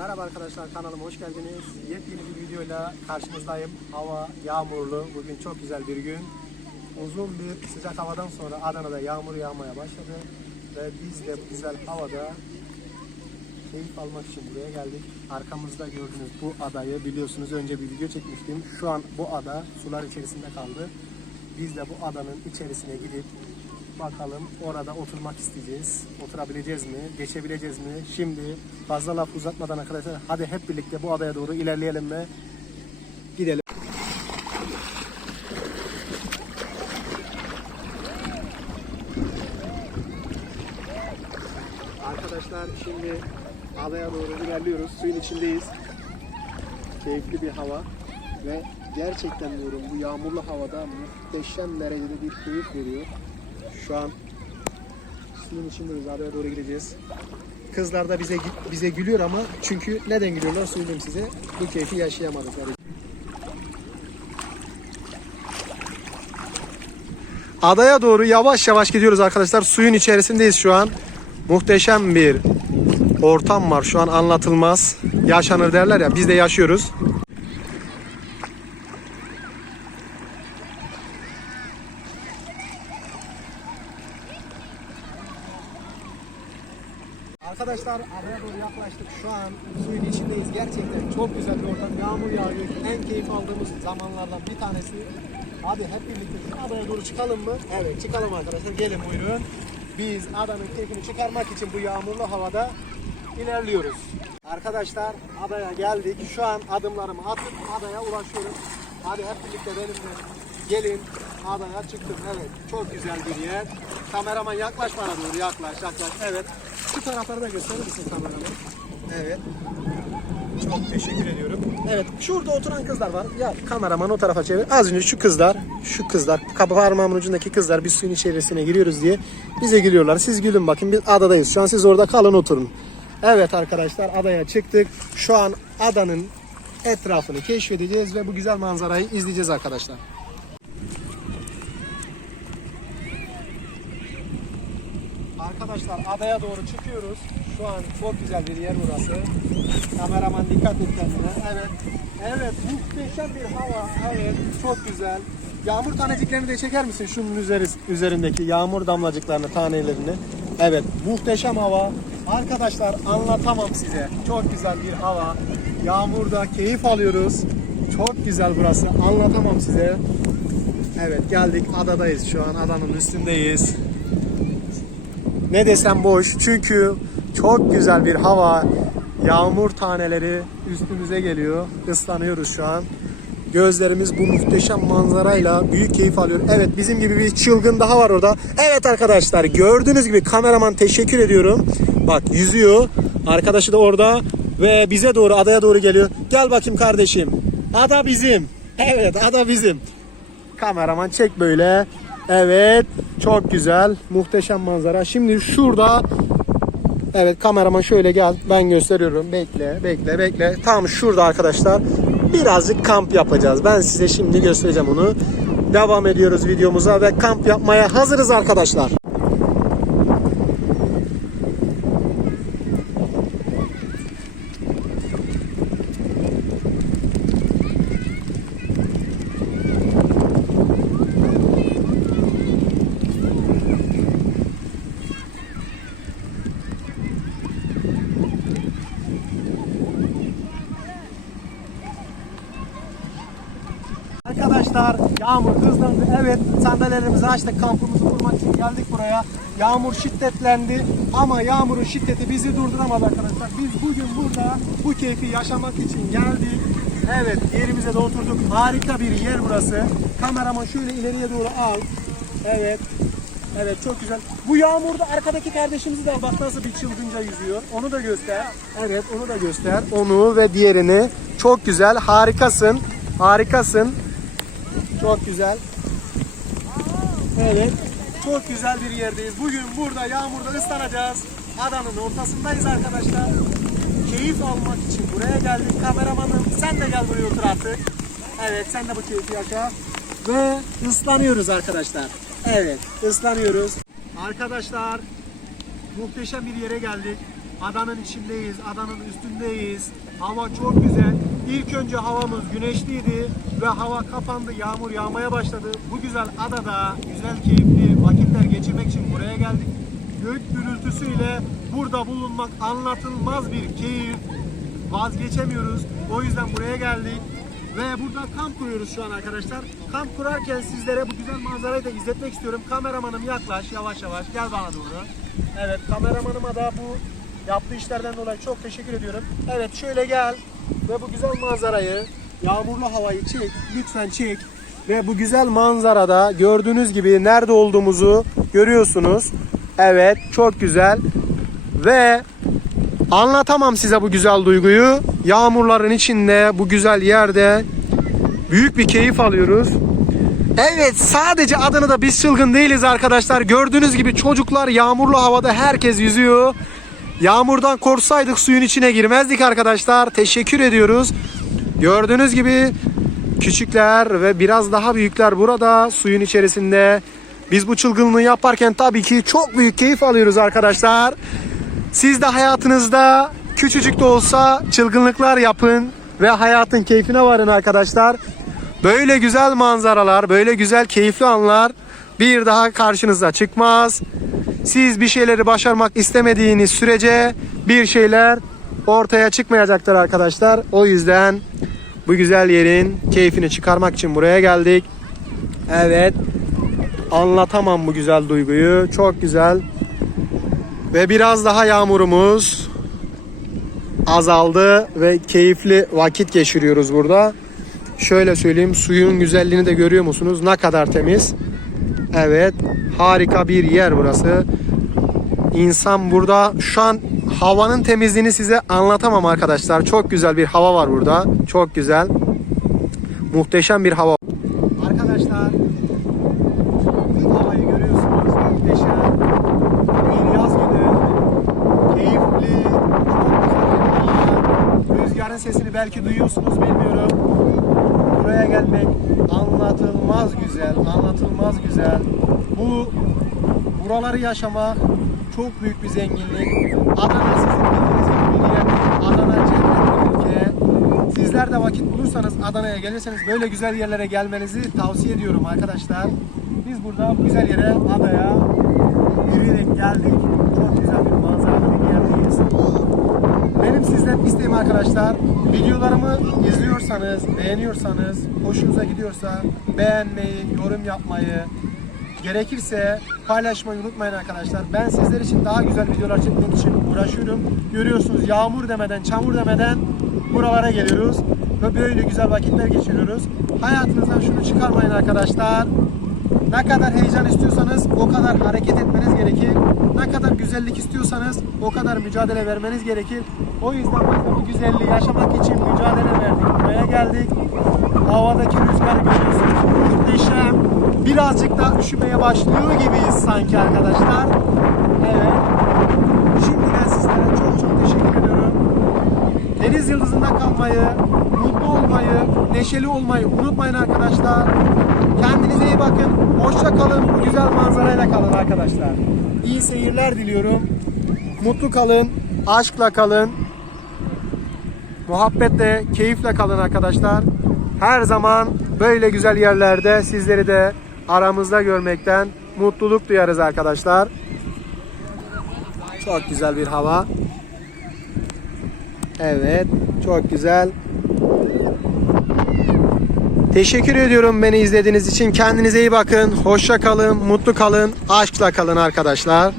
Merhaba arkadaşlar kanalıma hoş geldiniz. Yepyeni bir videoyla karşınızdayım. Hava yağmurlu. Bugün çok güzel bir gün. Uzun bir sıcak havadan sonra Adana'da yağmur yağmaya başladı. Ve biz de bu güzel havada keyif almak için buraya geldik. Arkamızda gördüğünüz bu adayı biliyorsunuz önce bir video çekmiştim. Şu an bu ada sular içerisinde kaldı. Biz de bu adanın içerisine gidip bakalım orada oturmak isteyeceğiz. Oturabileceğiz mi? Geçebileceğiz mi? Şimdi fazla laf uzatmadan arkadaşlar hadi hep birlikte bu adaya doğru ilerleyelim ve gidelim. Arkadaşlar şimdi adaya doğru ilerliyoruz. Suyun içindeyiz. Keyifli bir hava ve gerçekten diyorum bu yağmurlu havada muhteşem derecede bir keyif veriyor. Şu an suyun içindeyiz. Adaya doğru gideceğiz. Kızlar da bize bize gülüyor ama çünkü neden gülüyorlar söyleyeyim size. Bu keyfi yaşayamadıkları. Adaya doğru yavaş yavaş gidiyoruz arkadaşlar. Suyun içerisindeyiz şu an. Muhteşem bir ortam var şu an anlatılmaz. Yaşanır derler ya biz de yaşıyoruz. Arkadaşlar adaya doğru yaklaştık. Şu an suyun içindeyiz. Gerçekten çok güzel bir ortam. Yağmur yağıyor. En keyif aldığımız zamanlardan bir tanesi. Hadi hep birlikte şu adaya doğru çıkalım mı? Evet çıkalım arkadaşlar. Gelin buyurun. Biz adanın keyfini çıkarmak için bu yağmurlu havada ilerliyoruz. Arkadaşlar adaya geldik. Şu an adımlarımı atıp adaya ulaşıyorum. Hadi hep birlikte benimle gelin adaya çıktım. Evet çok güzel bir yer. Kameraman yaklaş bana doğru yaklaş yaklaş. Evet. Şu tarafları da gösterir misin kameraman? Evet. Çok teşekkür ediyorum. Evet şurada oturan kızlar var. Ya kameraman o tarafa çevir. Az önce şu kızlar, şu kızlar, kapı parmağımın ucundaki kızlar biz suyun içerisine giriyoruz diye bize gülüyorlar. Siz gülün bakın biz adadayız. Şu an siz orada kalın oturun. Evet arkadaşlar adaya çıktık. Şu an adanın etrafını keşfedeceğiz ve bu güzel manzarayı izleyeceğiz arkadaşlar. Arkadaşlar adaya doğru çıkıyoruz. Şu an çok güzel bir yer burası. Kameraman dikkat et kendine. Evet. Evet muhteşem bir hava. Evet çok güzel. Yağmur taneciklerini de çeker misin şunun üzeri, üzerindeki yağmur damlacıklarını, tanelerini? Evet muhteşem hava. Arkadaşlar anlatamam size. Çok güzel bir hava. Yağmurda keyif alıyoruz. Çok güzel burası. Anlatamam size. Evet geldik adadayız şu an. Adanın üstündeyiz. Ne desem boş. Çünkü çok güzel bir hava. Yağmur taneleri üstümüze geliyor. Islanıyoruz şu an. Gözlerimiz bu muhteşem manzarayla büyük keyif alıyor. Evet bizim gibi bir çılgın daha var orada. Evet arkadaşlar gördüğünüz gibi kameraman teşekkür ediyorum. Bak yüzüyor. Arkadaşı da orada ve bize doğru adaya doğru geliyor. Gel bakayım kardeşim. Ada bizim. Evet ada bizim. Kameraman çek böyle. Evet. Çok güzel. Muhteşem manzara. Şimdi şurada Evet kameraman şöyle gel. Ben gösteriyorum. Bekle, bekle, bekle. Tam şurada arkadaşlar. Birazcık kamp yapacağız. Ben size şimdi göstereceğim onu. Devam ediyoruz videomuza ve kamp yapmaya hazırız arkadaşlar. Arkadaşlar yağmur hızlandı. Evet sandalyelerimizi açtık kampımızı kurmak için geldik buraya. Yağmur şiddetlendi ama yağmurun şiddeti bizi durduramadı arkadaşlar. Biz bugün burada bu keyfi yaşamak için geldik. Evet yerimize de oturduk. Harika bir yer burası. Kameraman şöyle ileriye doğru al. Evet. Evet çok güzel. Bu yağmurda arkadaki kardeşimizi de al. Bak nasıl bir çılgınca yüzüyor. Onu da göster. Evet onu da göster. Onu ve diğerini. Çok güzel. Harikasın. Harikasın. Çok güzel. Evet. Çok güzel bir yerdeyiz. Bugün burada yağmurda ıslanacağız. Adanın ortasındayız arkadaşlar. Keyif almak için buraya geldik. Kameramanım sen de gel buraya otur artık. Evet sen de bu keyfi yaşa. Ve ıslanıyoruz arkadaşlar. Evet ıslanıyoruz. Arkadaşlar muhteşem bir yere geldik. Adanın içindeyiz, adanın üstündeyiz. Hava çok güzel. İlk önce havamız güneşliydi ve hava kapandı, yağmur yağmaya başladı. Bu güzel adada güzel keyifli vakitler geçirmek için buraya geldik. Gök gürültüsüyle burada bulunmak anlatılmaz bir keyif. Vazgeçemiyoruz. O yüzden buraya geldik. Ve burada kamp kuruyoruz şu an arkadaşlar. Kamp kurarken sizlere bu güzel manzarayı da izletmek istiyorum. Kameramanım yaklaş yavaş yavaş gel bana doğru. Evet kameramanıma da bu yaptığı işlerden dolayı çok teşekkür ediyorum. Evet şöyle gel ve bu güzel manzarayı yağmurlu havayı çek lütfen çek. Ve bu güzel manzarada gördüğünüz gibi nerede olduğumuzu görüyorsunuz. Evet çok güzel. Ve Anlatamam size bu güzel duyguyu. Yağmurların içinde, bu güzel yerde büyük bir keyif alıyoruz. Evet, sadece Adana'da biz çılgın değiliz arkadaşlar. Gördüğünüz gibi çocuklar yağmurlu havada herkes yüzüyor. Yağmurdan korksaydık suyun içine girmezdik arkadaşlar. Teşekkür ediyoruz. Gördüğünüz gibi küçükler ve biraz daha büyükler burada suyun içerisinde. Biz bu çılgınlığı yaparken tabii ki çok büyük keyif alıyoruz arkadaşlar. Siz de hayatınızda küçücük de olsa çılgınlıklar yapın ve hayatın keyfine varın arkadaşlar. Böyle güzel manzaralar, böyle güzel keyifli anlar bir daha karşınıza çıkmaz. Siz bir şeyleri başarmak istemediğiniz sürece bir şeyler ortaya çıkmayacaktır arkadaşlar. O yüzden bu güzel yerin keyfini çıkarmak için buraya geldik. Evet. Anlatamam bu güzel duyguyu. Çok güzel. Ve biraz daha yağmurumuz azaldı ve keyifli vakit geçiriyoruz burada. Şöyle söyleyeyim suyun güzelliğini de görüyor musunuz? Ne kadar temiz. Evet harika bir yer burası. İnsan burada şu an havanın temizliğini size anlatamam arkadaşlar. Çok güzel bir hava var burada. Çok güzel. Muhteşem bir hava. Arkadaşlar havayı görüyorsunuz. Muhteşem. Bir yaz günü keyifli, çok güzel. Rüzgarın sesini belki duyuyorsunuz bilmiyorum. Buraya gelmek anlatılmaz güzel, anlatılmaz güzel. Bu buraları yaşamak çok büyük bir zenginlik. Adana sizin bildiğiniz gibi bir yer. Adana cennet bir ülke. Sizler de vakit bulursanız Adana'ya gelirseniz böyle güzel yerlere gelmenizi tavsiye ediyorum arkadaşlar. Biz burada bu güzel yere adaya yürüyerek geldik. Çok güzel bir manzaralı bir yerdeyiz. Sizden isteğim arkadaşlar videolarımı izliyorsanız, beğeniyorsanız, hoşunuza gidiyorsa beğenmeyi, yorum yapmayı, gerekirse paylaşmayı unutmayın arkadaşlar. Ben sizler için daha güzel videolar çekmek için uğraşıyorum. Görüyorsunuz yağmur demeden, çamur demeden buralara geliyoruz ve böyle güzel vakitler geçiriyoruz. Hayatınızdan şunu çıkarmayın arkadaşlar. Ne kadar heyecan istiyorsanız o kadar hareket etmeniz gerekir. Ne kadar güzellik istiyorsanız o kadar mücadele vermeniz gerekir. O yüzden de bu güzelliği yaşamak için mücadele verdik. Buraya geldik. Havadaki rüzgarı görüyorsunuz. Muhteşem. Birazcık da üşümeye başlıyor gibiyiz sanki arkadaşlar. Evet. Şimdiden sizlere çok çok teşekkür ediyorum. Deniz yıldızında kalmayı, mutlu olmayı, neşeli olmayı unutmayın arkadaşlar. Kendinize iyi bakın. Hoşça kalın. Bu güzel manzarayla kalın arkadaşlar. İyi seyirler diliyorum. Mutlu kalın. Aşkla kalın. Muhabbetle, keyifle kalın arkadaşlar. Her zaman böyle güzel yerlerde sizleri de aramızda görmekten mutluluk duyarız arkadaşlar. Çok güzel bir hava. Evet, çok güzel. Teşekkür ediyorum beni izlediğiniz için. Kendinize iyi bakın. Hoşça kalın, mutlu kalın, aşkla kalın arkadaşlar.